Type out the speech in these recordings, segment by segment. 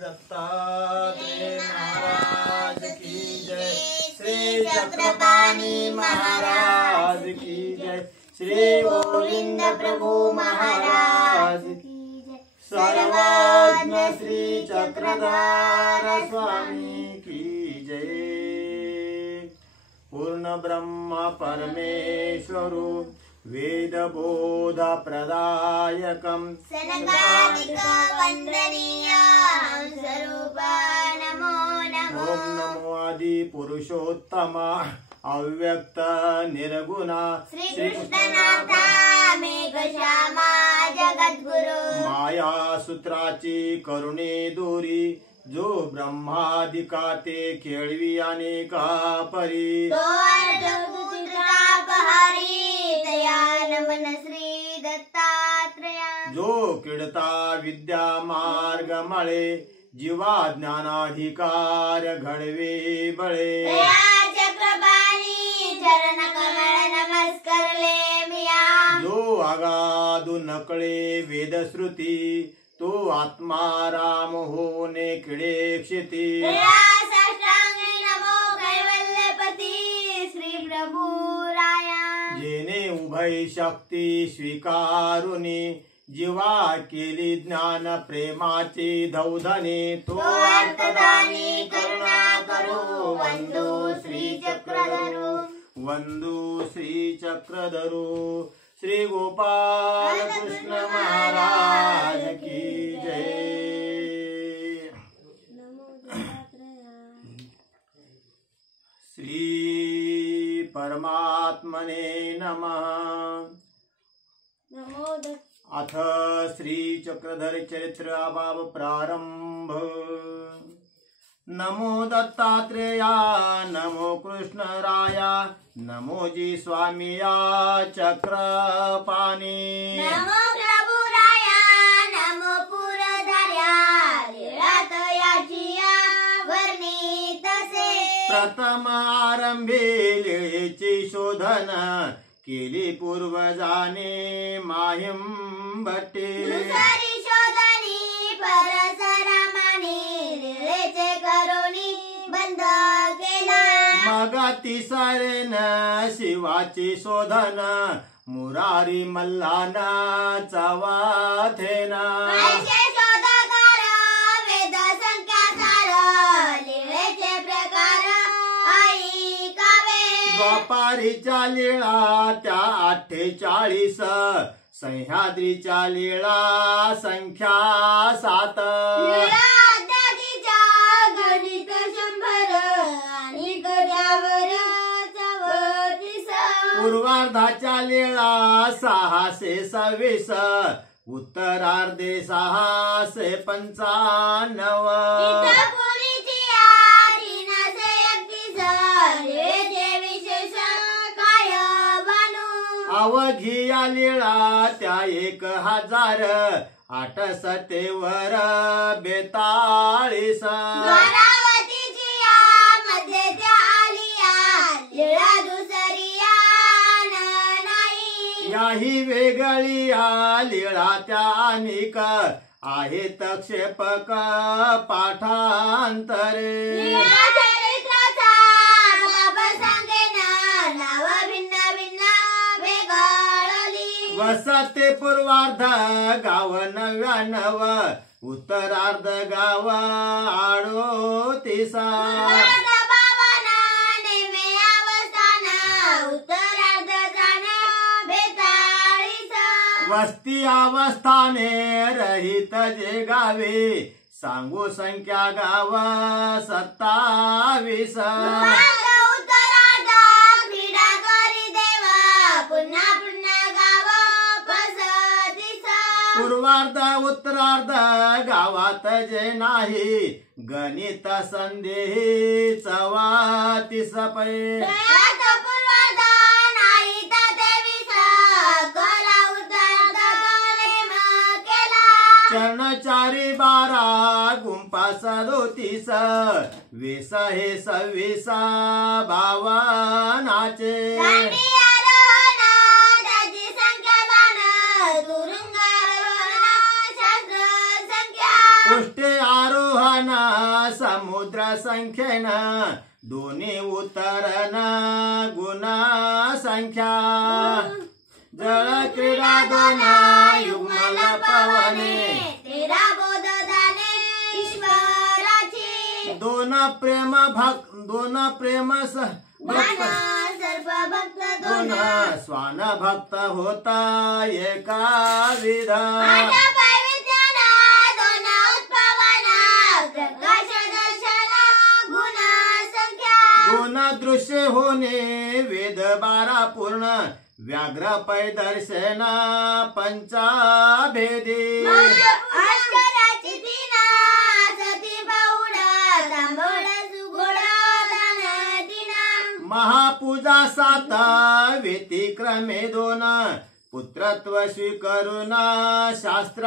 दत्तात्रेय महाराज की जय। श्री चक्रपाणी महाराज की जय। श्री गोविंद प्रभु महाराज की जय। सर्वज्ञ श्री चक्रधार स्वामी की जय। पूर्ण ब्रह्म परमेश्वरु वेद बोध प्रदायकं सनकादिक वंदनीय स्वरूप नमो नमो। ओम नमो आदि पुरुषोत्तम अव्यक्त निर्गुणा श्री कृष्णनाथा मेघश्यामा जगद्गुरु माया सूत्राची करुणे दोरी जो ब्रह्मादिका ते केळवी अनेका परी तो अर्धपुत्र पहारी दयाल मन श्री दत्तात्रेया जो किडता विद्या मार्ग मळे जीवा ज्ञानाधिकार घडवे बळे दया चक्रपाणी चरण कमळ नमस्कारले मिया जो अगाधु नकळे वेदश्रुती तो आत्मा राम होने किडे क्षिती दया साष्टांग नमो कैवल्यपती श्री प्रभु राया जेने उभय शक्ती स्वीकारुनी जीवा केली ज्ञान प्रेमाची धौधने तो अर्थदानी करुणा करो वंदो श्री चक्रधरो वंदू श्री चक्रधरो श्री गोपाल कृष्ण महाराज की जय। श्री परमात्मने नमः। अथ श्री चक्रधर चरित्र अभाव प्रारंभ। नमो दत्तात्रेया नमो कृष्ण राया नमो जी स्वामिया चक्रपाणी नमो प्रभु राया नमो पुरधार्या लीळात याचिया वर्णितसे प्रथम आरंभे लीळेची शोधन केली पूर्वजाने माहिम भट्टे दुसरी शोधनी परशुरामाने लीळेचे करुणी बंद केला मग तिसरेन शिवाची शोधन मुरारी मल्हान चौथेन ऐसे शोधकार वेद संख्यासार लीळेचे प्रकार ऐकावे द्वापारीच्या लीळा त्या 48 सह्याद्रीच्या लीळा संख्या 7 लीळा अद्यातीच्या गणित 100 आणि गड्यावर 34 पूर्वार्धाच्या लीळा 626 उत्तरार्धे 695 गीतापुरीची 331 लीळेचे विशेष काय बानू अवघी या लीळा त्या 1068 वर 42 द्वारावतीची मध्ये त्या आलिया लीळा दुसरी नाही याही वेगळी या लीळा त्या अनेक आहेत क्षेपक पाठांतरे लीळा चरित्राचा बाबा सांगेना नाव भिन्न भिन्न वेगळली वसते पूर्वार्ध गाव 99 उत्तरार्ध गाव 38 पूर्वार्ध 52 नेमे अवस्थान उत्तरार्ध जाण 42 वस्ती अवस्थाने रहित जे गावे सांगू संख्या गाव 27 पूर्वार्ध उत्तरार्ध क्रीडा करी देवा पुन्हा पुन्हा गाव 35 पूर्वार्ध उत्तरार्ध गावात जे नाही गणित संदेही 34 पै प्रयात पूर्वार्ध नाही तर 23 कला उत्तरार्ध प्रेम केला चरणचारी 12 गुंपा 37 वेस हे 26 भावनाचे दांडी आरोहण त्याची संख्या 12 तुरुंगारोहण शास्त्र संख्या पुष्टे आरोहण गाना समुद्र संख्येन दोन्ही उतरन गुणा संख्या जळ क्रीडा दोन युगमल पवने तेरा बोधदाने ईश्वराची दोन प्रेम मन सर्व भक्त दोन स्वान भक्त होता एका विध आठ पाय विद्याना दोन उत्पवना प्रकाश दर्शन गुण संख्या दोन दृश्य होणे वेद 12 पूर्ण व्याघ्र पै दर्शन पंचाभेदी अष्टराची तीन सती बहुड तांबड सुगोड दान तीन महापूजा 7 व्यतिक्रमे 2 पुत्रत्व स्वीकरून शास्त्र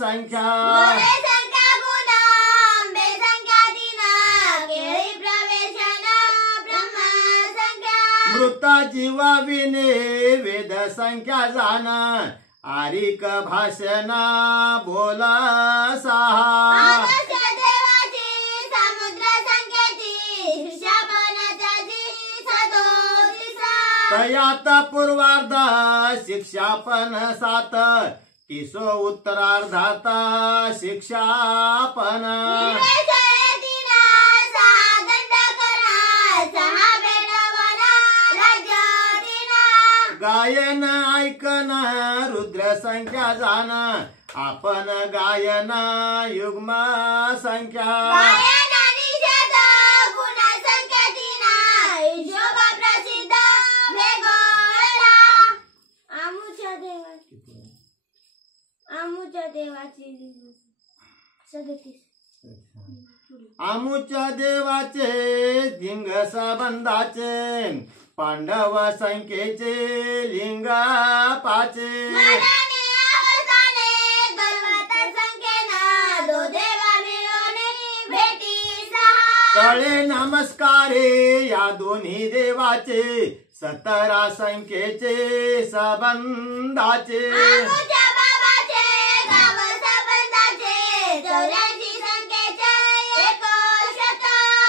संख्या गोरे संख्या गुण आंबे संख्या तीन केळी प्रवेशन ब्रह्म संख्या मृत जीवा विने वेद संख्या जाण आरिक भाषण बोला 6 आकाश देवाची समुद्र संख्येची शिक्षापनाची सदोतीसा तयात पूर्वार्ध शिक्षापन 7 किसो उत्तरार्धात शिक्षापन गायन ऐकन रुद्र संख्या जाण आपण गायन युग्म संख्या देवाची 37 आमुच्या देवाचे लिंग संबंधाचे पांडव संख्येचे लिंग 5 तळे नमस्कारे या दोन्ही देवाचे 17 संख्येचे संबंधाचे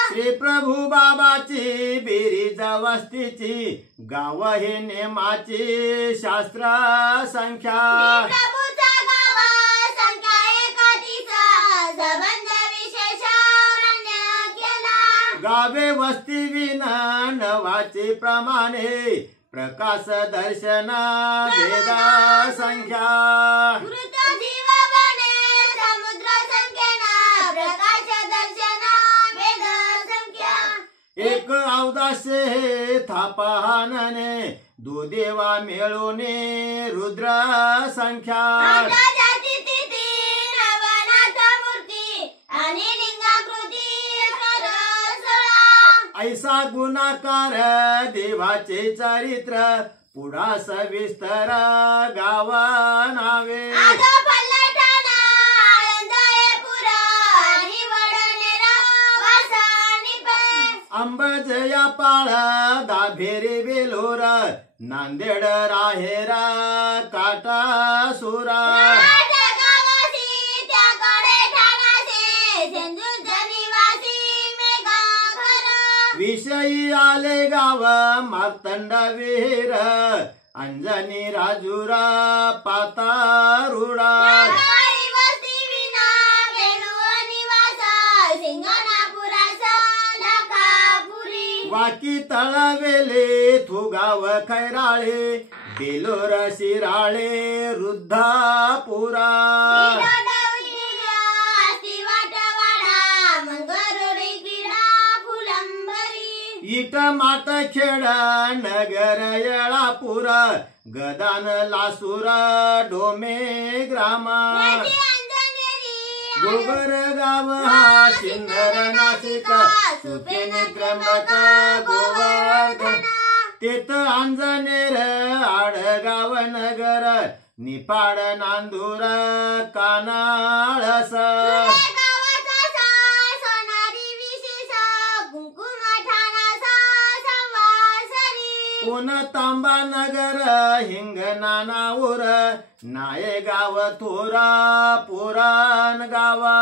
श्री प्रभू बाबाची बेरीज वस्तीची गाव हे नेमाची शास्त्र संख्या गावे वस्ती विन नवाचे प्रमाणे प्रकाश दर्शन वेदा संख्या एक अवदासे हे थापहानने 2 देवा मिळवणे रुद्र संख्या ऐसा गुणाकार देवाचे चरित्र पुढा सविस्तर गावा नावे अंबजया पाळ दाभेरी बेलोर नांदेड राहेरा काटासुरा विषयी आले गाव मार्तंड विहीर अंजनी राजुरा पातारुडा वाकी तळवेले थुगाव खैराळे बेलोर शिराळे रुद्धापुरा इट मात खेड नगर येळापूर गदान लासूर डोमे ग्राम गोबर गाव हा सिन्नर नाशिक सुपेने त्र्यंबक गोवर्धन तेथ अंजनेर आडगाव नगर निपाड नांदूर कानाळस पुन तांबा नगर हिंगणानावर नायगाव थोरा पुराण गावा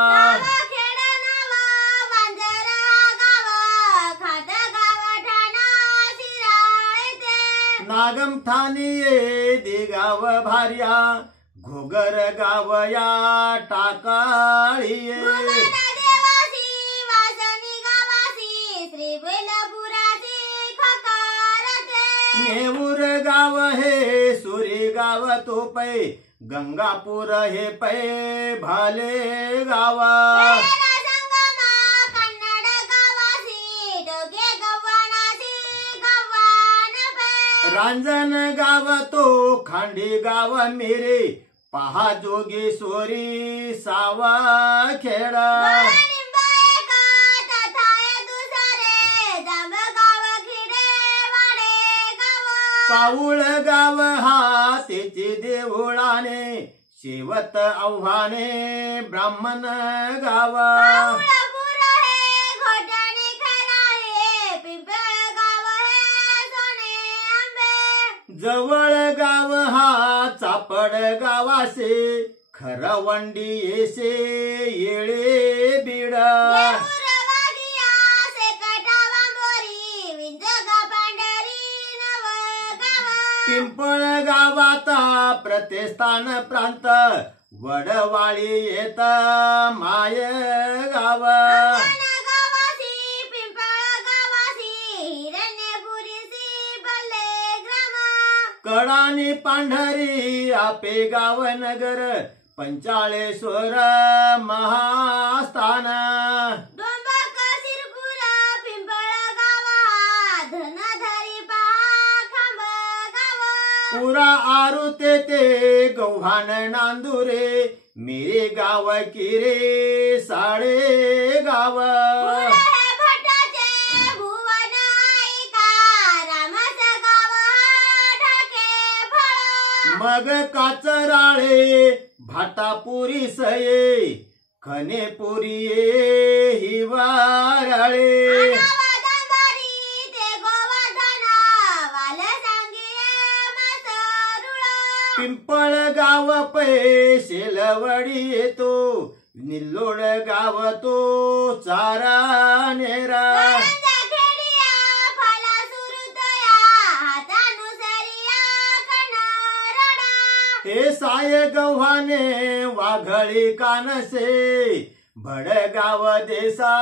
नागमठाणी ये दे गाव भार्या घोगर गाव या टाकाळी घुमना देवासी वासनी गावासी श्री बेलपुरासी खकारते नेऊर गाव हे सुरी गाव तो पै गंगापूर हे पै भाले गाव वेला संगमा कन्नड गावासी डोके गव्हाणासी गव्हाण पे रांजण गाव तो खांडी गाव मेरे पहा जोगेश्वरी सावा खेडा निंबाळे का तथाय दुसरे जांभगाव खिडे वाडे गाव काऊळ गाव हा तेचे देऊळाने शेवत आव्हाने ब्राह्मण गाव काऊळपूर हे घोटणी खैरा हे पिंपळगाव हे सोने आंबे जवळ गाव हा चापड गावासे खरवंडी येसे येळे बीड येऊरवाडिया सेकटा बांबोरी विंजगा पांढरी नवगाव पिंपळ गावाता प्रतिष्ठान प्रांत वडवाळी येत माय गाव गावासी पिंपळ गावासी हिरण्यपुरीसी बल्ले ग्राम कडानी पांढरी आपे गाव नगर पंचाळेश्वर महास्थान डोंबक शिरपूर पिंपळ गावा धनधरी पहा खांब गाव पुरा आरुते ते गव्हाण नांदुरे मेरे गाव किरे साडे गाव पुढे हे भटाचे भुवन ऐका रामस गाव ढाके फळ मग काचराळे भाटापुरी सये खनेपुरी ये हिवाराळे अनावदंबरी ते गोवर्धन वाल सांगिये मसरुळ पिंपळ गाव पै शेलवडी येतो निल्लोड गाव तो चारा नेरा करंजा खेडिया फला सुरुतया हातानुसरिया कनरडा हे साय गव्हाणे वाघळी कानसे भडगाव देसा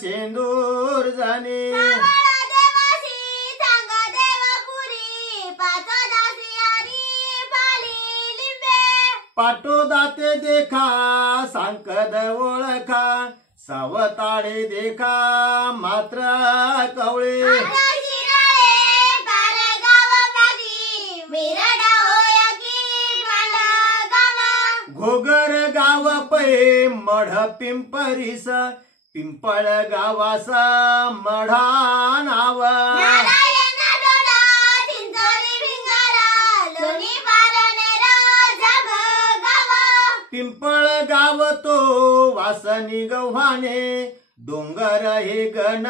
शेंदूर जाणे सावळ देवासी सांग देवपुरी पाचोदासी हरी पाली लिंबे पाटोदाते देखा सांकद ओळखा सावताळे देखा मात्र कवळे आता शिराळे पारगाव मागी मिरडा होय की मांडगाव घोगर गाव पै मढ पिंपरीस पिंपळ गावासा मढा नाव नारायण डोला चिंचोली भिंगार लोणी पारनेर जांभगाव पिंपळ गाव तो वासनी गव्हाणे डोंगर हे गण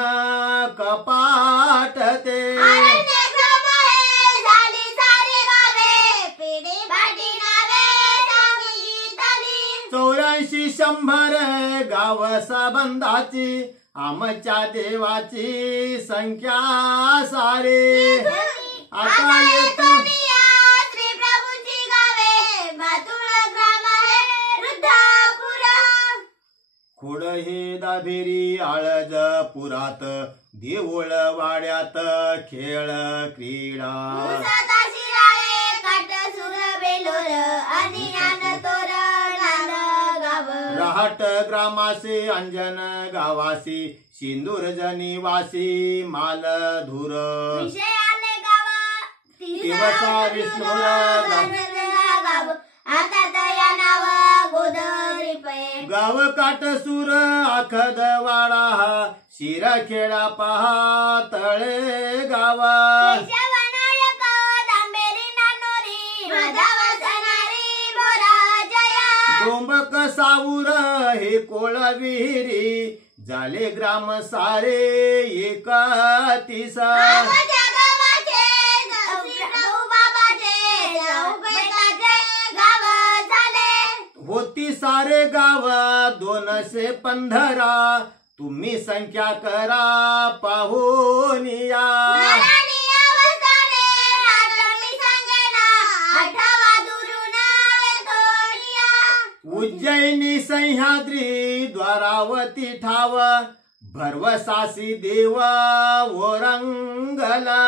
कपाट ते अरण्यक्रम हे झाली सारी गावे पिढी भाटी नावे सांगितली 84 100 गाव सबंधाची आमच्या देवाची संख्या सारे आता येतो श्री प्रभूची गावे मातुळ ग्राम हे वृद्धापुर खोड हे दाभेरी आळज पुरात देऊळ वाड्यात खेळ क्रीडा मुसता शिराळे काटसुर बेलोर आणि आनतोर नांदगाव रहाट ग्रामासी अंजन गावासी सिंदूर जनिवासी मालधुर विषय आले गावा दिवसा विष्णुर गाव आता तया नाव गोदरी पै गाव काटसूर आखदवाडा शिरखेडा पहा तळे गावा केशवनायक दांबेरी नानोरी माधव सनारी बोरा जया डोंबक साऊर हे कोळ विहिरी झाले ग्राम सारे एकातीसा आमच्या गावाचे जाऊ बाबाचे जाऊ बेटाचे गाव झाले होती सारे गाव 215 तुम्ही संख्या करा पाहून या नराणी अवस्थाने हात उज्जैनी सह्याद्री द्वारावती ठाव भरवसासी देव ओरंगला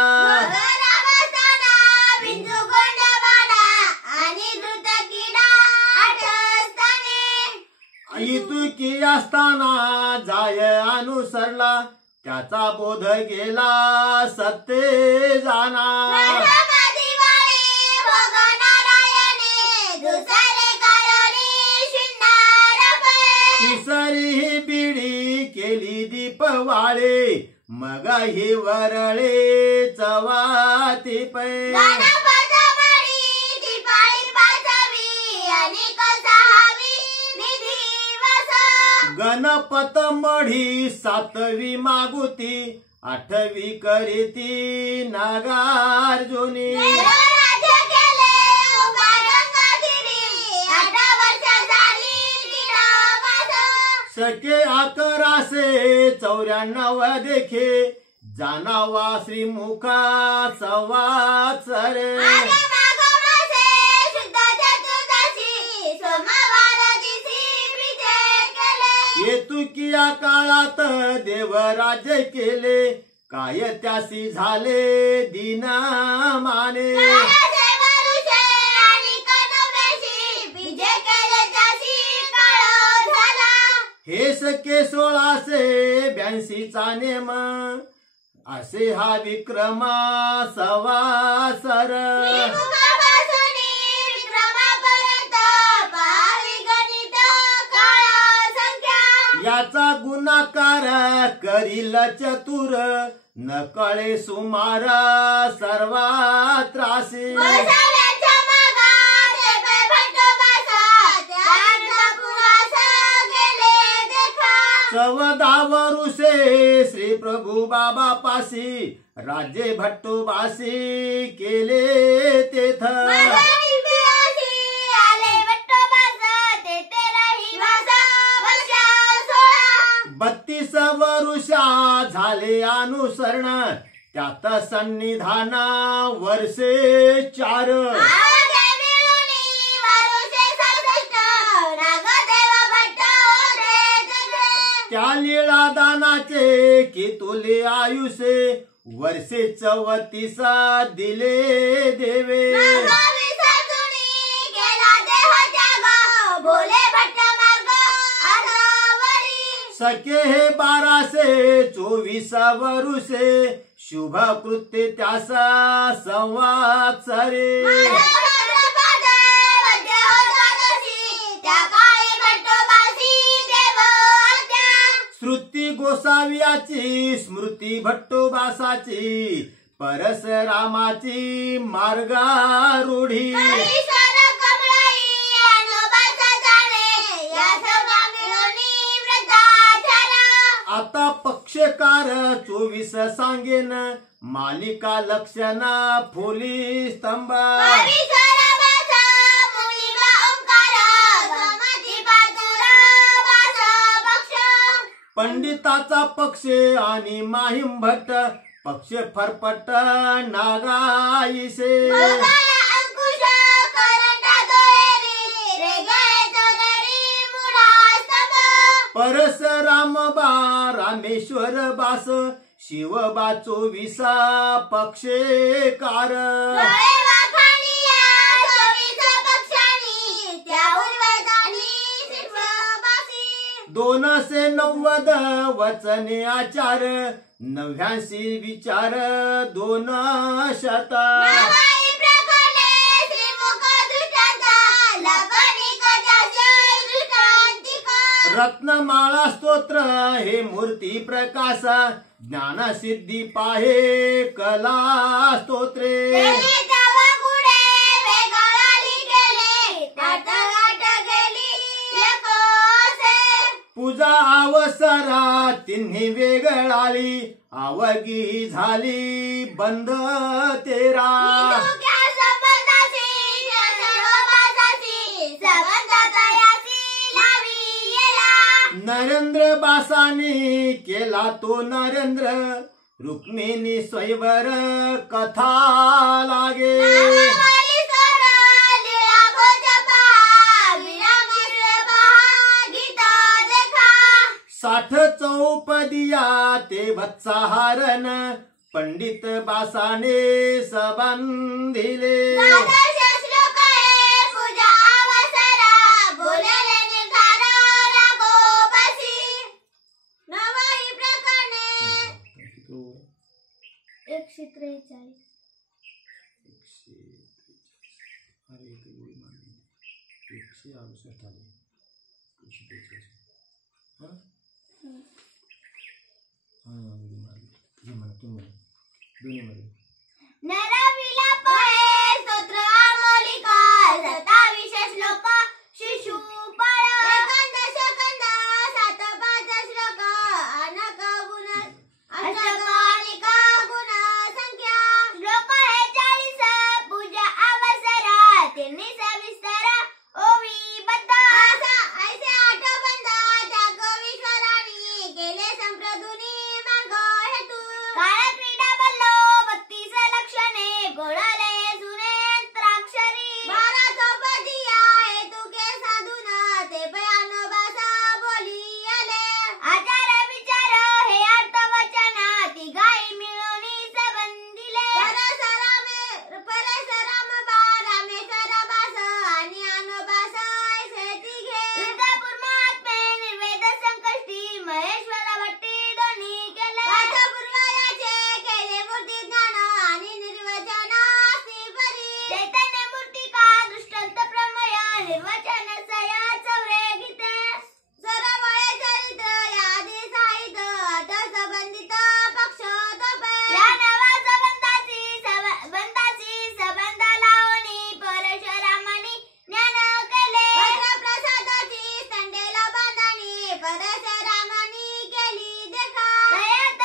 इतुकी असताना जाय अनुसरला त्याचा बोध गेला सत्ते जाना तिसरी ही बिडी केली दीपवाळे मग ही वरळे चवाती पै गणपत मढी सातवी मागुती आठवी करीती नागार्जुनी सखे 1194 देखे जानावा श्रीमुखा संवात्सर येतुकिया काळात देव राज्य केले काय त्यासी झाले दीनामाने हे सखे 1682 चा नेम असे हा विक्रमा संवात्सर याचा गुणाकार करील चतुर न कळे सुमार सर्वात्रासी चवदा वरुषे श्री प्रभु बाबा पासी राज्ये भट्टोबासी केले तेथ 32 वरुषा झाले अनुसरण त्यात सन्निधान वर्षे 4 त्या लीळा दानाचे की तुले आयुष्य वर्षे 34 दिले देवे सखे हे 1224 वरुषे शुभ कृत्य त्यासा संवात्सरे श्रुती गोसाव्याची स्मृती भट्टोबासाची परशरामाची मार्गारूढी आता पक्षकार 24 सांगेन मालिका लक्षण फुली स्तंभ पंडिताचा पक्ष आणि माहिम भट्ट पक्ष फरपट नागाईसे परशराम बा रामेश्वर बास शिवबा 24 पक्षेकार 290 वचने आचार 89 विचार 200 रत्नमाळा स्तोत्र हे मूर्ती प्रकाश ज्ञान सिद्धी पाहे कला स्तोत्रे पूजा अवसरा तिन्ही वेगळाली आवगी झाली बंद तेरा नरेंद्र बासानी केला तो नरेंद्र रुक्मिणी स्वयंवर कथा लागे साठ चौपदिया ते भत्साहारण पंडित बासाने सबंधिले नरविलाप हे स्तोत्र अमोलिका 27 श्लोक शिशुपाळ एकादश स्कंद 7-5 श्लोक अनक गुण अष्टकालिका गुण संख्या श्लोक हे 40 पूजा अवसर त्यांनी सविस्तर ओवीबद्ध ऐसे आठबंध त्याग विश्वराणी केले संप्रदुनी मार्ग हेतू काळ क्रीडा बल्लो 32 लक्षणे गोळले सुनेत्राक्षरी 12 चौपदिया हेतू के साधून ते भयानो भाषा बोली आले आचार विचार हे अर्थ वचन तिघाई मिळून संबंधिले परशुराम रामेश्वर भास आणि अनुभास ऐसे तिघे वृंदापूर महात्मे निर्वेद संकष्टी महेश्वर भट्टी दोन्ही केले पूर्वयाचे केले मूर्ती ज्ञान आणि निर्वचन परी चैतन्य मूर्तिका दृष्टांत प्रमेय निर्वचन सया चौरे गीते सरवळे चरित्र यादी साहित्य अट संबंधित पक्ष तोपे या नवा संबंधाची संबंध लावणी परशुरामानी ज्ञान केले प्रसादाची संडेला बांधणी परशुरामानी केली देखा दयात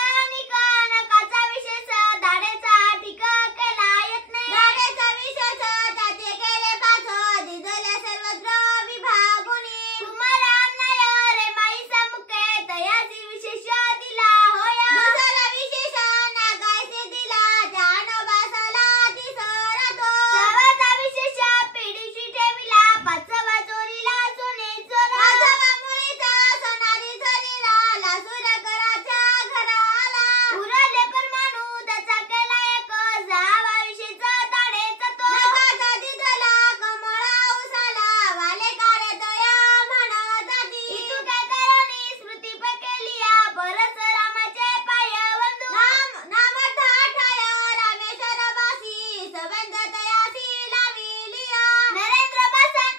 नकाचा विशेष दाढेचा टीका केला येत नाही दाढेचा विशेष त्याचे केले पाच दिजले सर्वत्र विभागुनी कुमारान्नय रेमाई समुखे तयाची विशेष दिला होय दुसरा विशेष नागायचे दिला जानवासाला दिसरतो चौथा विशेष पिढीशी ठेविला पाचवा चोरीला सोने चोरा पाचवा मुळीचा सोनारी चोरीला लासूर कराच्या घराला उरले परमाणू त्याचा केला एक 6वा विशेष दाढेचा तो नकाचा दिसला कमळा उसाला वाले काढे तया म्हणताती इतू काय करणी स्मृती केलिया परशुरामाचे पाय वंदू नाम ठाठाय रामेश्वर बासी संबंध तयासी लाविलिया नरेंद्र बासन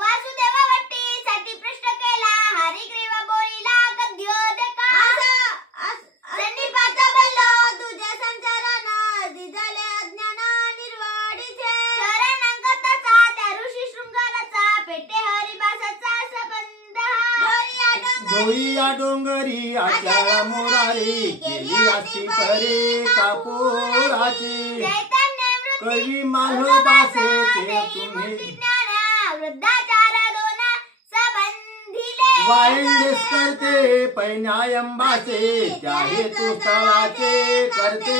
वासुदेव भट्टी साठी प्रश्न केला हरिग्रीव बोलिला गद्य देखा सन्निपात बल्लो तुझे संचरण दिजले अज्ञान निर्वाडीचे शरणांगताचा त्या ऋषी शृंगाराचा पेटे हरिभासाचा संबंध गौरी या डोंगरी आचार मोरारी केली असती परे कापुराची कवी माधवदासे ते तुम्ही वृद्धाचार दोन संबंधिले वाईंदेस करते पैन्यायंबाचे त्या हेतू स्थळाचे करते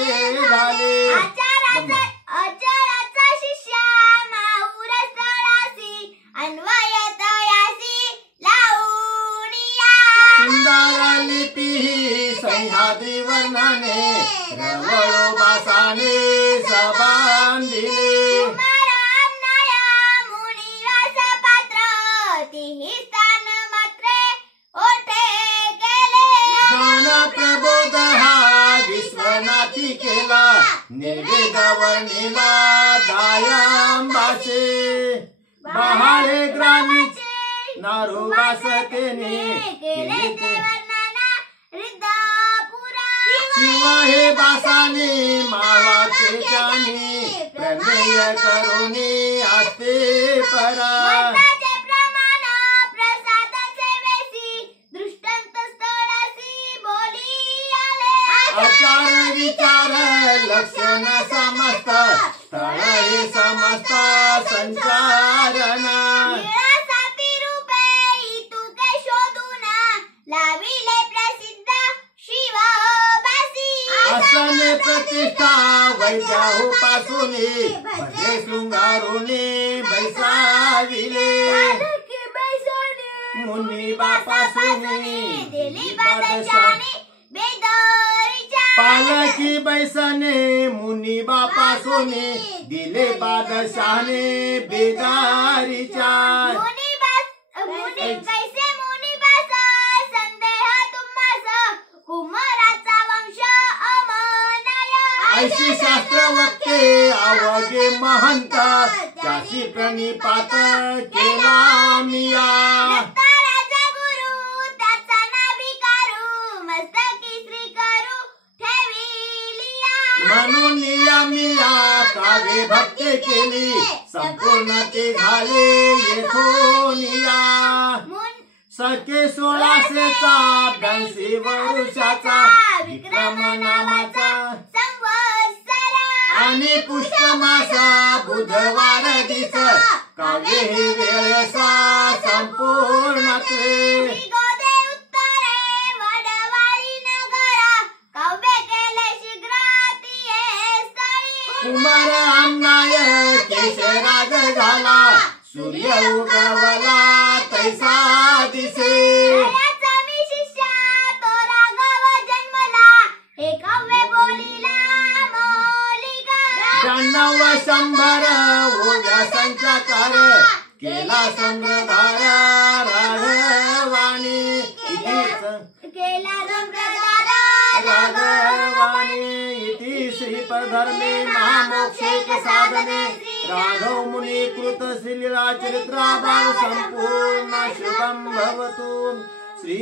झाले आचाराचा शिष्या माहुर स्थळासी अन्वयत यासी लावणिया सुंदर लिपी सह्याद्री वर्णने रवळो बासाने सबंधिले प्रबोध हा विश्वनाथी केला निर्वेद वर्णिला दायांबासे बहाळे ग्रामीण नारुबासतेने केले शिव हे बासाने मावाचे त्याने प्रमेय करुणी असते परा आचार विचार लक्षण समस्त स्थळ हे समस्त संचारण असने प्रतिष्ठा वैद्याहुपासून भजे शृंगारुने बैसाविले मुनी बापासून दिली बादशाने बेदरीच्या पालकी बैसने मुनी बापासून दिले बादशाने बेदारीच्या मुनी कैसे मुनी बास संदेह तुम्हास कुमाराचा वंश अमनाय ऐशी शास्त्र वक्ते आवगे महंत त्याची प्रणिपात केला मिया राजा गुरु त्याचा नाभी करू मस्तकी श्री करू ठेविलिया म्हणून मिया काव्य भक्ती केली संपूर्ण ते झाले येथोनिया सखे 1600चा 82 वर्षाचा विक्रम नामाचा संवत्सर आणि पुष्य मासा बुधवार दिस काव्य हे वेळेसा संपूर्णत्वे गोदे उत्तरे वडवाळी नगर काव्य केले शीघ्र तिये स्थळी कुमार अन्नाय केशराज झाला सूर्य उगवला तैसा दिसे दयाचा मी शिष्या तो राघव जन्मला हे काव्य बोलिला मोलिका 92 100 ओव्या संचाकार केला संग्रधार राघवानी इतिच केला संप्रदाय राघवानी इति श्रीपधर्मे महामोक्षेक साधने राघव मुनी कृत श्रीलीला चरित्राभाव संपूर्ण शुभम भवतु श्री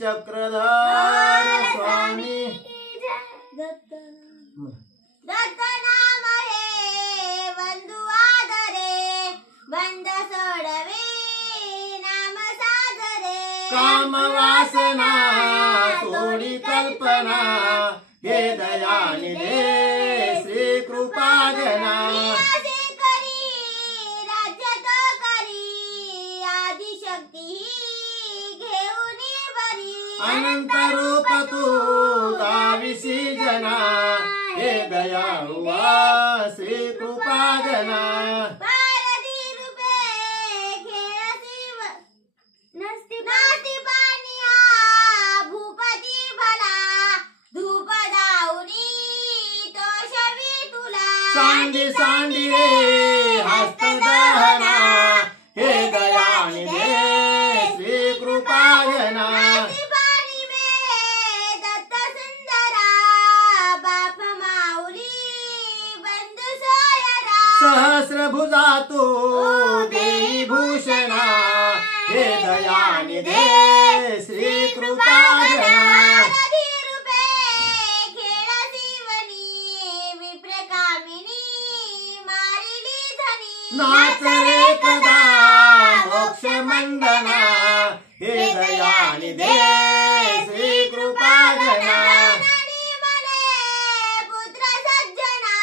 चक्रधर स्वामी दत्त नाम हे बंधु आदरे बंद सोडवे नाम सादरे काम वासना तोडी कल्पना हे दयानिधे श्री कृपागना असे करी राज्य तो करी आदिशक्ती घेऊन बरी अनंत रूप तू दाविसी जना हे दयाळुआ श्री कृपागना भारती रूपे खेळसी नसती पानिया भूपती भला धूप दाऊनी तो शवी तुला सांडी सांडी रे हस्त दहना हे दयानिधे श्री कृपागना पाणी में दत्त सुंदरा बाप माऊली बंधू सोयरा सहस्रभुजा तू देई भूषणा हे दयानिधे श्री कृपागना नदी रूपे खेळ जीवनी विप्रकामिनी मारिली धनी नाच रे कदा मोक्ष मंदना हे दयानिधे श्री कृपागना नानी मने पुत्र सज्जना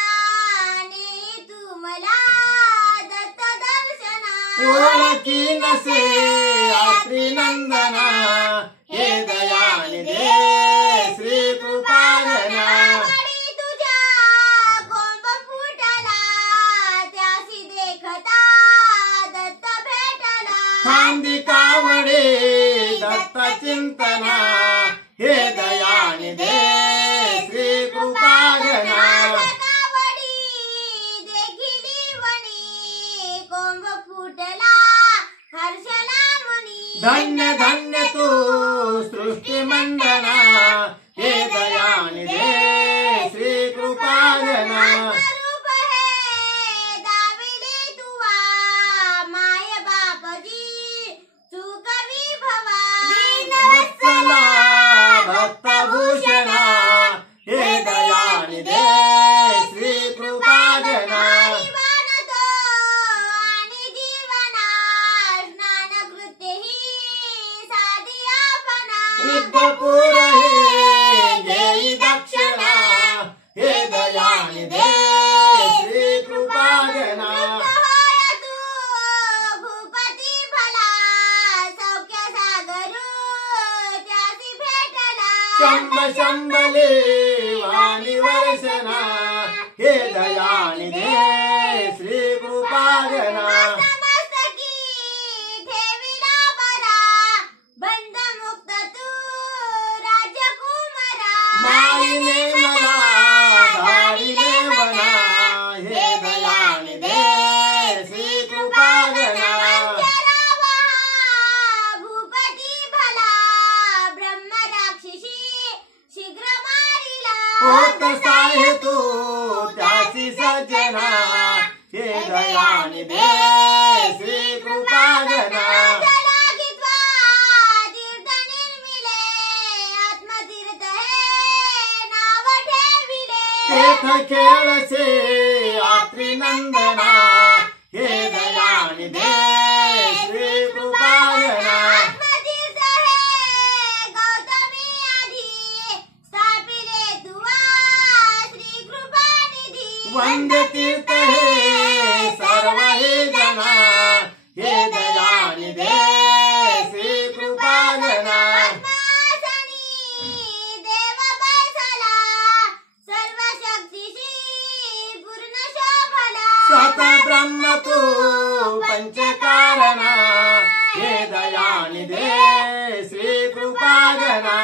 ने तुमला दत्त दर्शना ओळखी नसे आत्रिनंदना हे दयानिधे श्री कृपागना कावडी तुझ्या कोंब फुटला त्यासी देखता दत्त भेटला खांदी कावडे दत्त चिंतना हे दयानिधे श्री कृपागना कावडी देखिली वणी कोंब फुटला हर्षला मुनी धन्य धन्य तू सृष्टी मंडना हे दयानिधे श्री कृपागना रूप हे दाविली तुवा माय बापजी चुकवी भवा वत्सला भक्तभूषणा हे दयानिधे श्री कृपागना जीवनतो आणि जीवना स्नान कृत्य ही साधी आपणा वृद्धपूर हे घेई दक्षिणा हे दयानिधे श्री कृपागना होय तू भूपती भला सौख्य सागरू त्यासी भेटला शंभ शंभले वाणी वर्षना हे दयानिधे श्री कृपागना मस्तकी ठेविला होत साहे तू त्यासी सज्जना हे दयानिधे श्री कृपागना तीर्थ खेळसे आत्रिनंदना हे दयानिधे श्री कृपागना वंद्य तीर्थ हे सर्व हे जना हे दयानिधे श्री कृपागना सत ब्रह्म तू पंचकारणा हे दयानिधे श्री कृपागना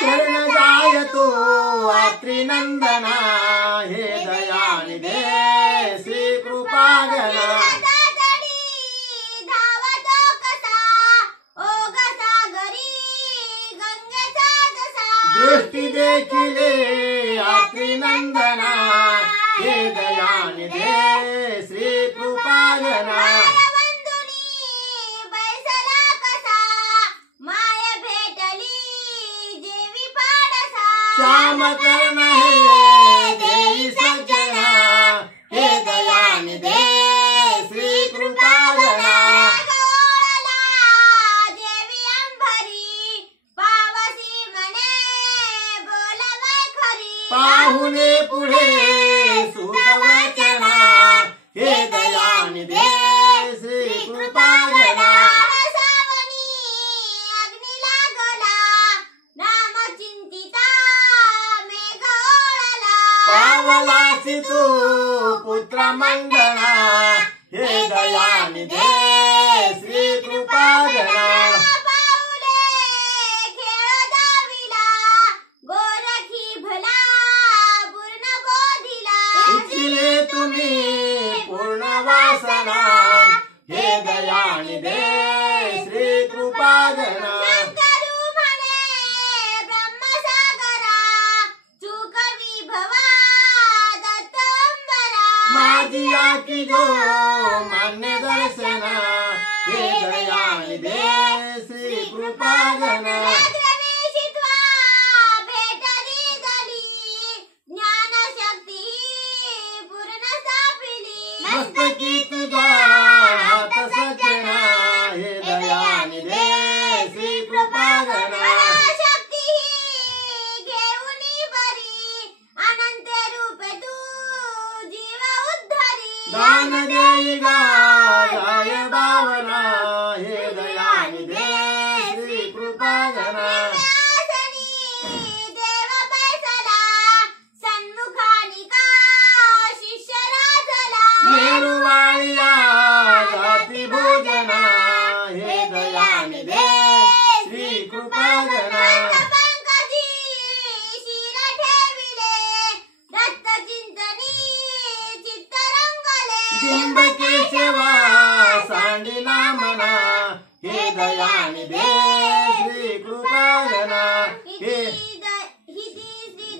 शरण जाय तू आत्रिनंदना हे दयानिधे श्री कृपागना दृष्टी देखिले आत्रिनंदना हे दयानिधे श्री कृपागना श्याम कर्ण हे देई सज्जना हे दयानिधे श्री कृपागना पाहुणे पुढे सुतवचना हे दयानिधे श्री कृपागना पावलासी तू पुत्र मंडना हे दयानिधे श्री कृपागना इच्छिले तुम्ही पूर्ण वासना हे दयानिधे श्री कृपागना माझी आखी जो मान्य दर्शना हे दयानिधे श्री कृपागना मस्तकी तुझा हात सज्जना हे दयानिधे श्री कृपागना दान देई गाय भावना हे दयानिधे श्री कृपागना मेरुवाळिया जाती भोजना हे दयानिधे श्री कृपागना बिंब केशवा सांडिला मना हे दयानिधे श्री कृपागना हे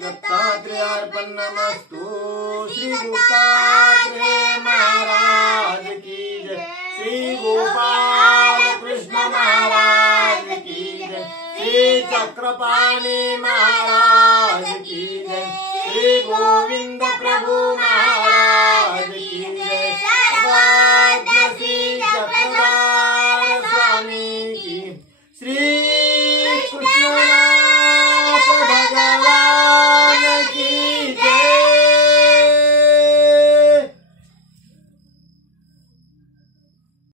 दत्तात्रेयार्पण नमस्तु श्री दत्तात्रेय महाराज की जय श्री गोपाल कृष्ण महाराज की जय श्री चक्रपाणी महाराज की जय श्री गोविंद प्रभु महाराज